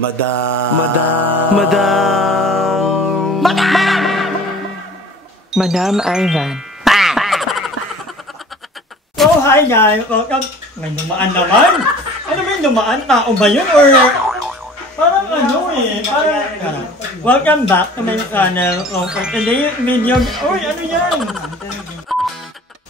Madam. Madam Ivan. Oh, hi guys! Welcome! May dumaan naman! Ano ba yung dumaan? Tao ba yun? Or parang ano eh, parang welcome back to my channel. Oh, for today's video, uy, ano yan?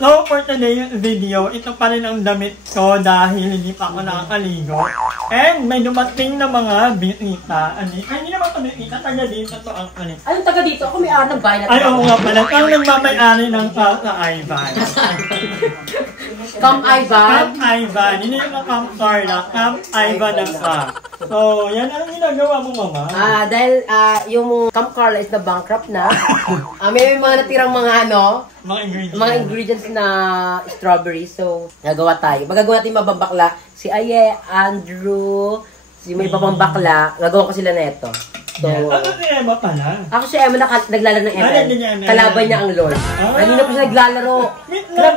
So, for today's video, ito pa rin ang damit ko dahil hindi pa ako nakakaligo. And may dumating na mga bisita. Ay, hindi naman ito bisita, taga dito to ang ano. Anong taga dito? Ako may-ari ng bahay na Ay, oo nga pala. Ang nagmamay-ari ng sa Ivan. Come Ivan. Camp Ivan. Hindi yung Camp Carla. Camp Ivan ang ka. So, yan ang ginagawa mo, mama. Dahil yung Camp Carla is na bankrupt na. May mga natirang mga mga ingredients na strawberry. So, nagawa tayo. Magagawa natin mababakla. Si Aye, Andrew, si may babambakla. Gagawa ko sila na ito. So, ano si Emma pala? ako si Emma naglalaro ng ML. Kalaban niya ang Lord. Hindi na pa siya naglalaro.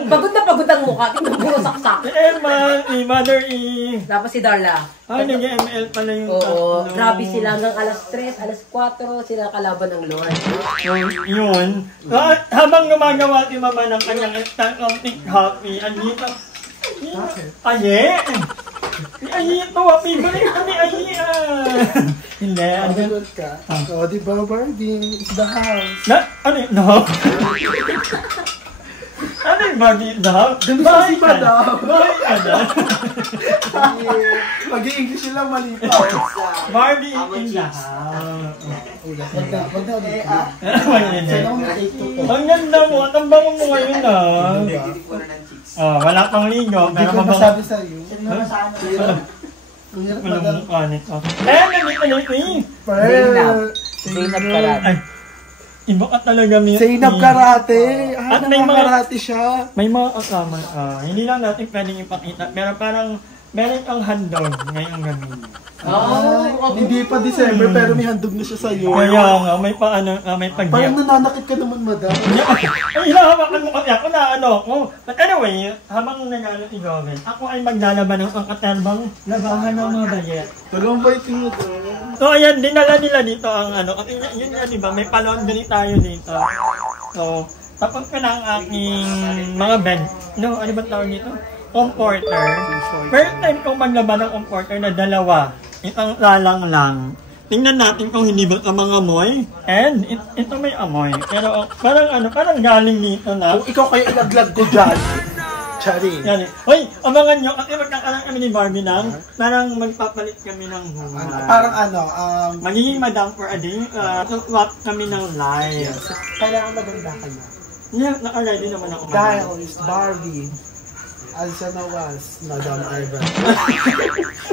Pagod na pagod ang mukha. Tingnan mo saksak. Si Emma, si Mother E. Tapos si Darla. nag-ML pala yung Oo, grabe sila hanggang alas 3, alas 4 sila kalaban ng Lord. Yun. Habang gumagawa si Mama ng kanyang counting happy, andito. Aye! Aye ito, favorite ko ni Aye Hindi, ano? ka. Oh, di ba, Barbie? It's the house. Ano yun? No? Ano yung Barbie in the house? Bahay ka daw. Bahay ka na? Mag-i-English sila mali pa. Barbie in the house. Ang ganda mo, at ang bango mo ngayon wala pang ligo. Hindi ko masabi sa'yo. Walang mukha nito. Nandito na ito eh. Zainab Karate. Ay, iba ka talaga mi. Zainab Karate. At may mga karate siya. May mga kasama. Hindi lang natin pwedeng ipakita. Pero parang meron kang handog ngayong gabi. Hindi pa December pero may handog na siya sa'yo. Kaya nga, may paano, may pag-gift. Parang nananakit ka naman, madam. Ay, hinahawakan mo kasi ako na ko. But anyway, habang nagano si Joven, ako ay maglalaban ng pangkaterbang labahan ng mga bayet. Talagang baiting mo to. So ayan, dinala nila dito ang kasi yun nga diba, may pa-laundry tayo dito. So, tapos ko na ang aking mga bed. Ano ba tawag dito? Comforter. First time kong maglaban ng comforter na dalawa. Itang lalang lang. Tingnan natin kung hindi ba ito mga amoy. And ito may amoy. Pero parang galing dito na. Kung ikaw kayo ilaglag ko dyan. Charing. Yan eh. Hoy, abangan nyo kasi magkakaroon kami ni Barbie ng parang magpapalit kami ng buhay. Parang magiging madam for a day. Swap kami ng live. kailangan maganda kayo. Yeah, naka-ready naman ako. Dahil is Barbie. Alsa Nawas, Madam Ivan.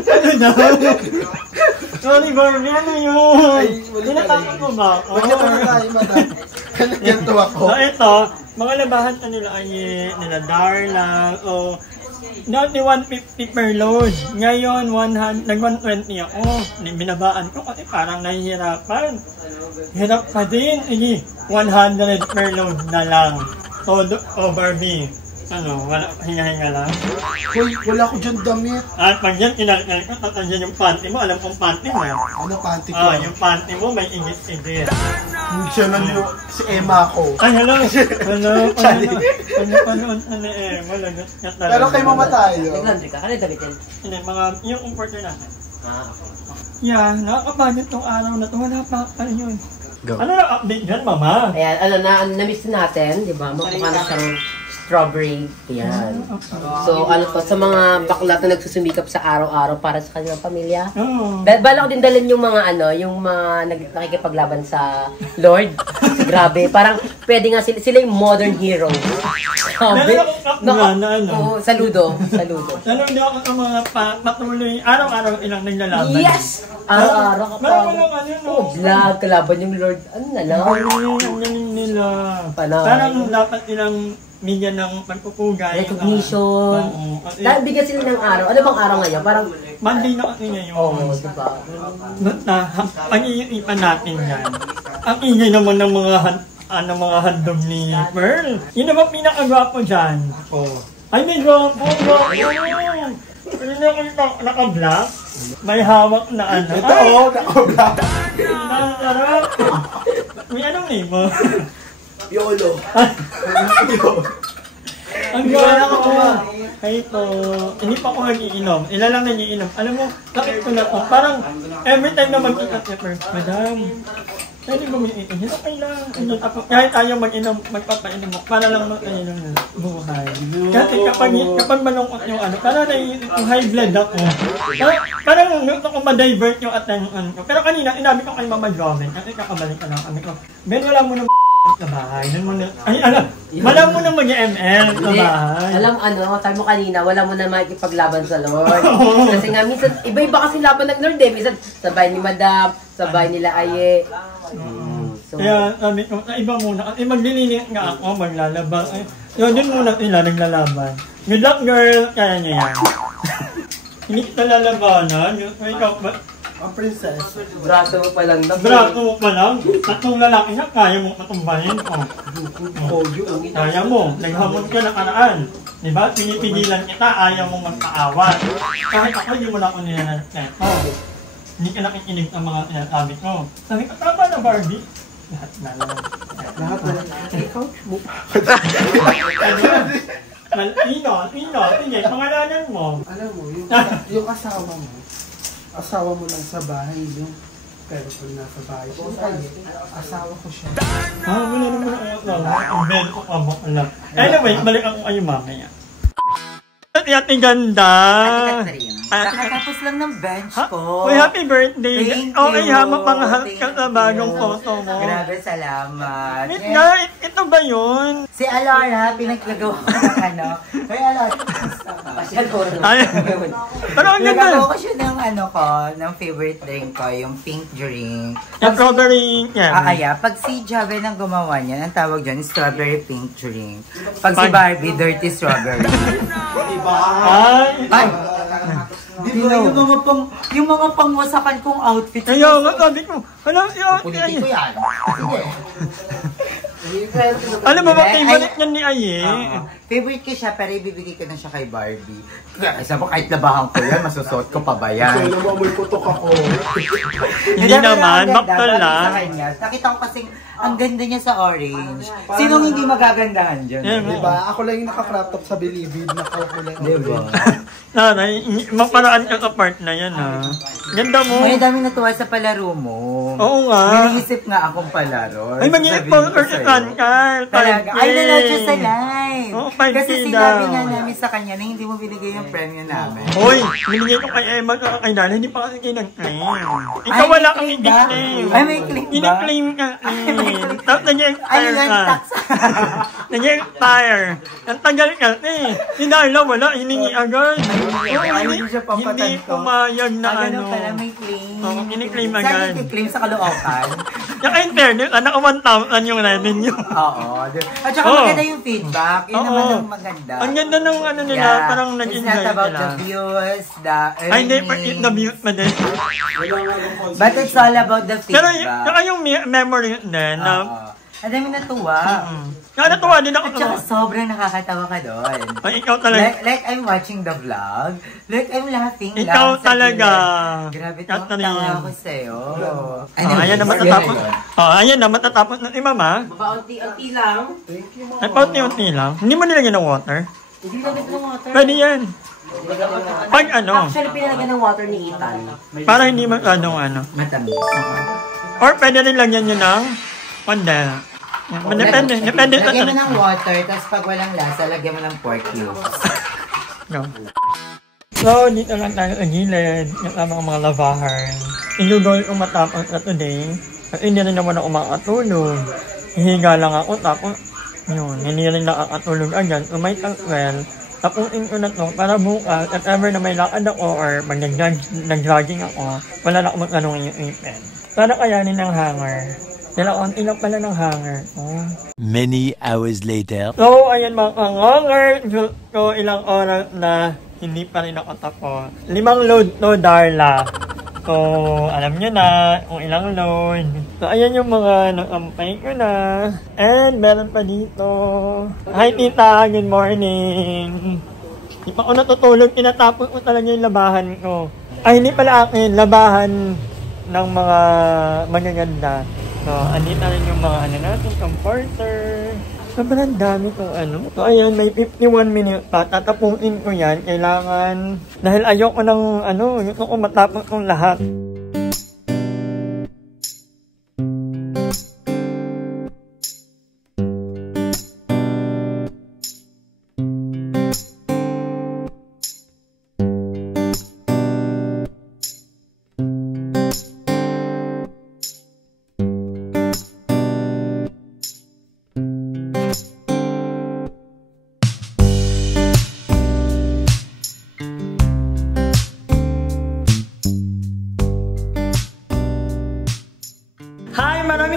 Ano na? Sorry Barbie, ano yun? Tinatapos mo ba? Huwag na tayo, madam. Ganito ako. So ito, mga labahan na nila ay nila Darla. So, dati 150 per load. Ngayon, nag-120 ako. Binabaan ko kasi parang nahihirapan. Hirap pa din. 100 per load na lang. So, Barbie. Hinga-hinga lang? Hoy, wala ko dyan damit. At pag yan, kinakal ko, tatandyan yung panty mo. Alam kong panty mo. Ano panty ko? Yung panty mo, may igit-igit. Siya lang yung si Emma ko. Ay, hello. Panood na ni Emma. Pero kay mama tayo. Naglandry ka? Ano yung dabitin? Hindi, yung comforter natin. Yeah, nakakabanit tong araw na ito. Wala pa yun. Ano na update dyan, mama? Ayan, na-miss natin, di ba? Mukha na siyang strawberry. Yan. So, sa mga baklat na nagsusumikap sa araw-araw para sa kanilang pamilya. Bala ko din dalhin yung mga yung mga nakikipaglaban sa Lord. Grabe. Parang pwede nga sila yung modern hero. Grabe. Saludo. Nanonood ako sa mga patuloy. Araw-araw ilang naglalaban. Yes! Araw-araw ka pa. Vlog, kalaban yung Lord. Ano na lang? Ang galing nila. Parang dapat ilang bigyan ng pagpupugay. Recognition. Dahil bigyan sila ng araw. Ano bang araw ngayon? Parang Monday na kasi ngayon. Oo, diba? Pag-iipan natin yan. Ang ingay naman ng mga handog ni Pearl. Yun naman pinakagwapo dyan. Ay, may gwapo. Ano na naka-black? May hawak na ano. Ito, nakobla. Ang sarap. May anong name mo? Yolo. Ang gana ko. Ay po, hindi pa ako nag-iinom. Ilan lang nag-iinom. Alam mo, lakit ko na po. Parang every time na mag-iinom, Madam, pwede ba may iinom? Okay lang. Kahit ayaw mag-inom, magpapainom mo. Para lang mag-inom ng buhay. Kasi kapag malungkot yung ano, parang yung high blood ako. Parang gusto ko ma-divert yung attention ko. Pero kanina, inabi ko kay Mama Joven. Kasi kakabalik ka lang kami ko. Ben, wala mo na sa bahay. Wala mo na mag-ML sa bahay. Alam sabi mo kanina, wala mo na makikipaglaban sa Lord. Kasi nga, minsan, iba-iba kasi laban ng Lord eh. Minsan, sabay ni Madam, sabay nila Aye. So, kaya sabi ko, iba muna. Kasi maglilinis nga ako, maglalaba. Yun muna sila naglalaban. Good luck, girl. Kaya niya yan. Hindi kita lalabanan. Ikaw ba? Ang princess. braso mo pa lang. Braso mo pa lang. Tatlong lalaki na, kaya mo matumbahin. Kaya mo. Naghamon ka na karaan. Diba? Pinipigilan kita, ayaw mo magpaawat. Kahit ako, hindi mo na ako nilalagneto. Hindi ka nakikinig ang mga sinasabi ko. Sabi ko, tama na Barbie. Lahat na lang. Lahat na lang. Couch mo. Sige, pangalanan mo. Alam mo, yung asawa mo lang sa bahay, yung pero pag nasa bahay ko, asawa ko siya. Wala naman ang bed ko pa mo alam. Anyway, balik ako kayo mamaya. Ate ganda! Nakatapos lang ng bench ko. Uy, happy birthday! Thank Okay, you. mapangahal ka sa Thank bagong you. photo mo. Grabe, salamat. Wait nga, ito ba yun? Si Alora, pinaggagawa ko ng ano. Ay, Alora. Pero ang ganda! Pinagagawa ko siya ng ng favorite drink ko, yung pink drink. Yung strawberry yan. Kaya, pag si Javen ang gumawa niyan, ang tawag dyan, strawberry pink drink. Pag si Barbie, dirty strawberry. Ay! Diba, yung mga pangwasakan kong outfit. Kaya nga, sabi ko, alam siya, Puliti ko yan. Sige. alam mo ba, favorite niyan ni Aye? Favorite ko siya, pero ibibigay ko na siya kay Barbie. Kaya isa mo, kahit labahan ko yan, masusot ko pa ba yan? Kaya naman may putok ako. Hindi naman, bakto lang. Nakita ko kasing ang ganda niya sa orange. Sinong hindi magagandahan dyan? Diba? Ako lang yung naka-crop top sa Bilibid, naka-kulay. Diba? Nanay, maparaan ka sa part na yan ha. Ganda mo. May daming natuwa sa palaro mo. Oo nga. May-iisip nga akong palaro. Ay, mag-i-sponsor si Kankal. Talaga. Ay, nanood siya sa live. Oo, 5K Kasi daw. sinabi nga namin sa kanya na hindi mo binigay yung premyo namin. Hoy, binigay ko kay Emma at kay Dana, hindi pa kasi kayo nag-claim. Ikaw wala kang may claim ba? i-claim. Ay, may claim ba? Ini-claim ka. Tapos nag-expire Ay, ka. tax. Nag-expire. Ang tagal ka eh. Si Darla wala, hiningi agad. Hindi siya pampatanto. Hindi pumayag na Ganun pala, may claim. Oo, ini-claim Saan agad. yung claim sa Caloocan? Yung internet, naka 1,000 yung revenue. Oo. At saka maganda yung feedback. Yun naman ang maganda. Ang ganda ng ano nila, parang nag-enjoy It's not about nila. the views, the earnings. Ay, hindi, the views pa din. But it's all about the Pero feedback. yung memory din, na Ang dami natuwa. kaya natuwa din ako. At saka sobrang nakakatawa ka doon. Ay, ikaw talaga. Like I'm watching the vlog. Like I'm laughing lang. Ikaw sa talaga. gilid. Grabe, Catherine. tawa ako sa'yo. Ayan na matatapos. Ayan na matatapos ng mama. Paunti-unti lang. Ay, paunti-unti lang. Hindi mo nilagyan ng water? Hindi nalagyan ng water. Pwede yan. Pag ano, Actually, pinalagyan ng water ni Ethan. para hindi ano. Matamis. Or pwede rin lagyan nyo ng pandela. Depende sa Lagyan mo ng water, tapos pag walang lasa, lagyan mo ng pork cubes. No. So, dito lang tayo sa gilid. Kasama ang mga lavahan. Inugol kong matapos na today. At hindi rin naman ako makatulog. Hihiga lang ako, tapos yun, hindi rin nakakatulog agad. So, may well, tapusin ko na to para bukas, at ever na may lakad ako or pag nag-jogging ako, wala na ako magtanong yung ipin. Para kayanin ng hanger. Konti lang pala ng hanger. Oh. Many hours later. So, ayan mga hanger. So, ilang oras na hindi pa rin ako tapos. 5 load to Darla. So, alam nyo na kung ilang load. So, ayan yung mga nakampay ko na. And, meron pa dito. Hi, tita. Good morning. Di pa ako natutulog. Tinatapos ko talaga yung labahan ko. Ay, hindi pala akin. Labahan ng mga magaganda. So, andito rin yung mga ano natin, comforter. Sobrang dami kong ano. So, ayan, may 51 minutes pa. Tatapuin ko yan. Kailangan, dahil ayoko ng ano, gusto ko matapos kong lahat.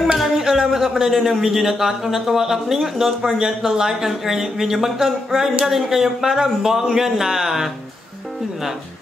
Maraming salamat sa panonood ng video na to. At kung natuwa ka, please don't forget to like and share this video. Mag-subscribe na rin kayo para bongga na. Yun na.